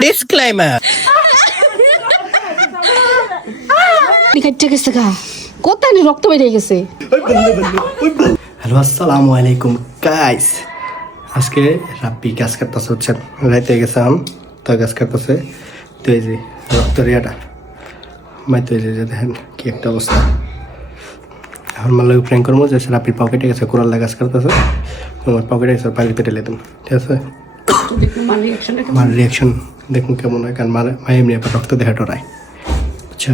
Disclaimer. কোথায় রক্ত বেরিয়ে গেছে। হ্যালো আসসালামু আলাইকুম গাইস। আজকে রাব্বি গাছ কাটতেছে হচ্ছেন রাইতে গেছিলাম তো গাছ কাটতেছে তো এই যে রক্ত রিয়াটা মাই তো এই যে দেখেন কি একটা অবস্থা। এখন মাল্লা প্র্যাঙ্ক করবো যে রাব্বির পকেটে গেছে কোরাল্লা গাছ কাটতেছে আমার পকেটে গেছে পানি পেটে লেতাম ঠিক আছে। মার রিয়াকশন দেখুন কেমন হয় কারণ মার এমনি আবার রক্ত দেখা ডরায় আচ্ছা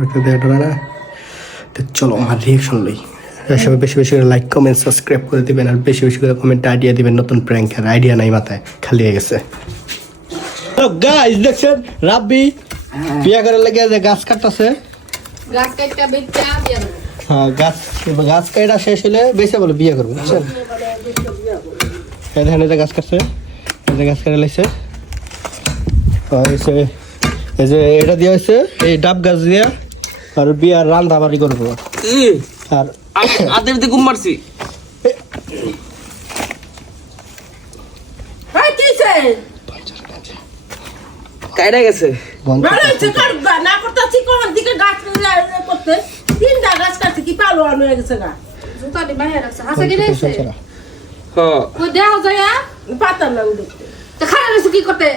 রক্ত দেখা ডরায় না তো চলো আমার রিয়াকশন লই। সবাই বেশি বেশি করে লাইক কমেন্ট সাবস্ক্রাইব করে দিবেন আর বেশি বেশি করে কমেন্ট আইডিয়া দিবেন নতুন প্র্যাঙ্কের আইডিয়া নাই মাথায় খালি হয়ে গেছে। গাইস দেখছেন রাব্বি বিয়া করে লেগে যে গাছ কাটতেছে গাছ কাটটা বেচা বিয়া দেব। হ্যাঁ গাছ কাটা শেষ হলে বেশি বলে বিয়ে করবো বুঝছেন। এই দেখেন এই যে গাছ কাটছে এই যে গাছ কাটা লাগছে এই যে এটা দিয়ে হয়েছে এই ডাব গাছ দিয়ে আর বিয়ার রান্না বাড়ি করবো আর আদের দিকে ঘুম মারছি কাইরা গেছে জুতাটি বাইরে রাখছে হাসা কি দিয়েছে হ্যাঁ ওই দেহ যায় পাতা না উড়ে তো খারাপ হইছে কি করতে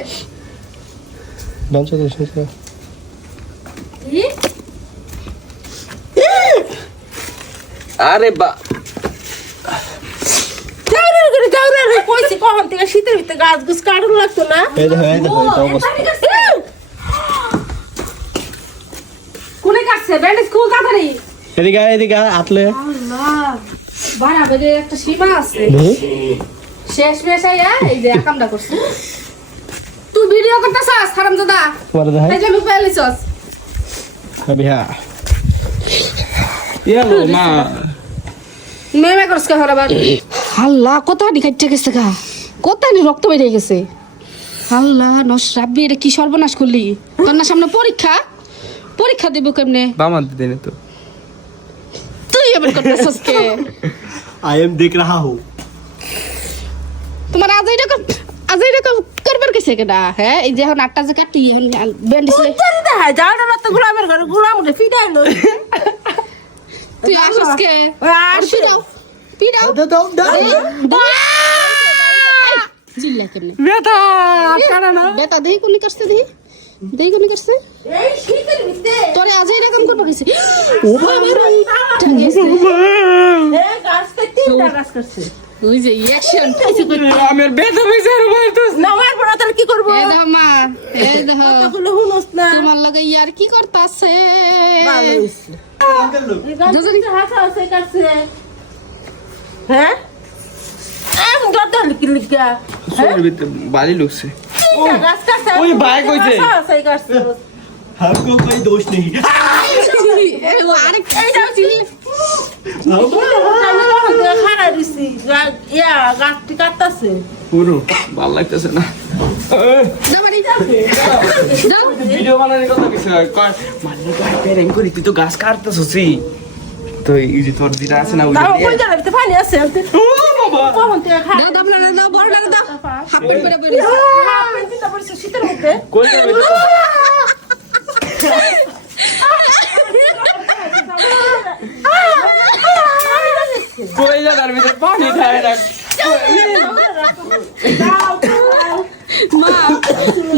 আরে বা শীতের ভিতরে গাছ গুছ কাটুন লাগতো না কোনে কাটছে ব্যান্ডেজ খুল তাড়াতাড়ি এদিকে আতলে আল্লাহ বাড়া বেদে একটা সীমা আছে শেষ মেশ আইয়া এই যে কামটা করছিস তুই ভিডিও করতেছস হারামজাদা তোমার দেখাই এই যে আমি পেলিছস বিয়া ইয়ালো মা মেমে করছ কে হরাবার আল্লাহ কোথায় কাটতে গেছে গা কোথায় রক্ত বেরিয়ে গেছে আল্লাহ নসরাব্বি এটা কি সর্বনাশ করলি তোর না সামনে পরীক্ষা দেব কেমনে বামান দিনে তো তুই এমন করতেছস কে आई एम देख रहा हूँ তোমার আজ এরকম করবার কেসে কেডা হ্যাঁ এই যে এখন আটটা যে কাটি এখন ব্যান্ডেজ যাওয়াটা না তো গোলামের ঘরে গোলাম উঠে ফিটাইলো তুই আসিস কে পিড়াও চিল্লা কেমনে বেটা আটকানা না বেটা দেই কোনি করছে এই শীতের ভিতরে তোরে আজ এরকম করবার কেসে এই গাছ কাটতে গাছ কাটছে ওই যে অ্যাকশন আমার বেদা বেজার মারতো না আমার বড় তাহলে কি করবো এই দেখো মা এই দেখো তাহলে হুনস না তোমার লগে ইয়ার কি করতাছে ভালো হইছে এই গাছ হাসা আছে কাটছে হ্যাঁ এম গদ লিখি লিখা সোর ভিতরে বালি লুকছে গাছ কাটছে ওই ভাই কইছে। হাসা আছে কাটছে हमको कोई दोष नहीं আরেক এই যাও চিনি আমি যখন খাড়া দিছি গাছটি কাটতাছে পুরো ভালো লাগতেছে না যাবানি যাও ভিডিও বানানোর কথা কিছু কয় মানে তো প্যারেন করি তুই তো গাছ কাটতেছসি তো এই যে তোর দিটা আছে না ওই তাও কোন জায়গাতে পানি আছে ও বাবা কখন থেকে খাড়া দাও দাবলা দাও বড় দাও হাপ্পি করে বলি চিন্তা করছে শীতের মধ্যে কই যাবে কই যা তার ভিতরে পানি খায় না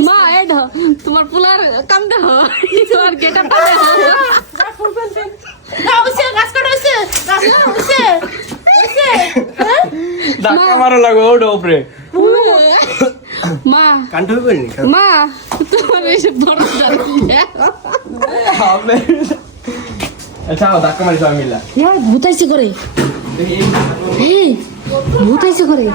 মা এই দাও তোমার পুলার কামটা হয় তোমার গেটা পাবে গাছ কাটা হয়েছে ধাক্কা মারা লাগবে ওটা উপরে মা কান্টু করিনি মা তোমার এসে বড় আচ্ছা ধাক্কা মারি সবাই মিলা ভূতাইছে করে এই ভূতাইছে করে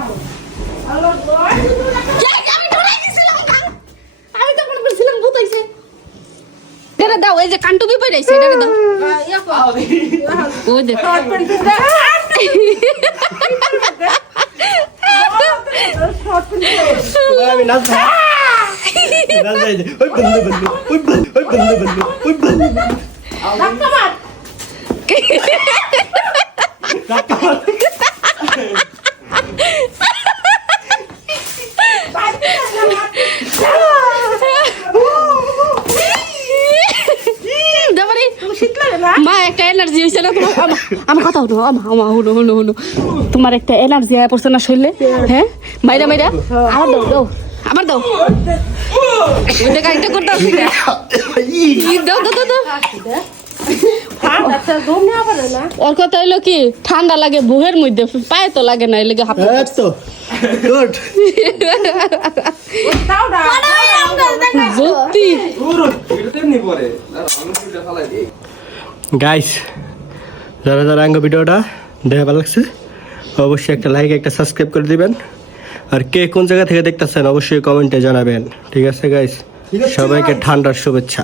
আমি তখন বলছিলাম ভূতাইছে এটা দাও এই যে কান্টুবি পড়াইছে এটা দাও ওই দেখো আমি নাচ ওই বন্ধু মা একটা এনার্জি হয়েছে না তোমার আমার কথা হলো হলো তোমার একটা এনার্জি আয়া পড়ছে না শরীরে হ্যাঁ মাইরা আবার দাও আবার দাও ওইটা গাড়িটা করতে আসি দাও ওর কথা হইলো কি ঠান্ডা লাগে বুহের মধ্যে পায়ে তো লাগে না এই লেগে হাফ তো গুড সত্যি গাইস যারা যারা আঙ্গ ভিডিওটা দেখা ভালো লাগছে অবশ্যই একটা লাইক একটা সাবস্ক্রাইব করে দিবেন আর কে কোন জায়গা থেকে দেখতেছেন অবশ্যই কমেন্টে জানাবেন ঠিক আছে গাইস সবাইকে ঠান্ডার শুভেচ্ছা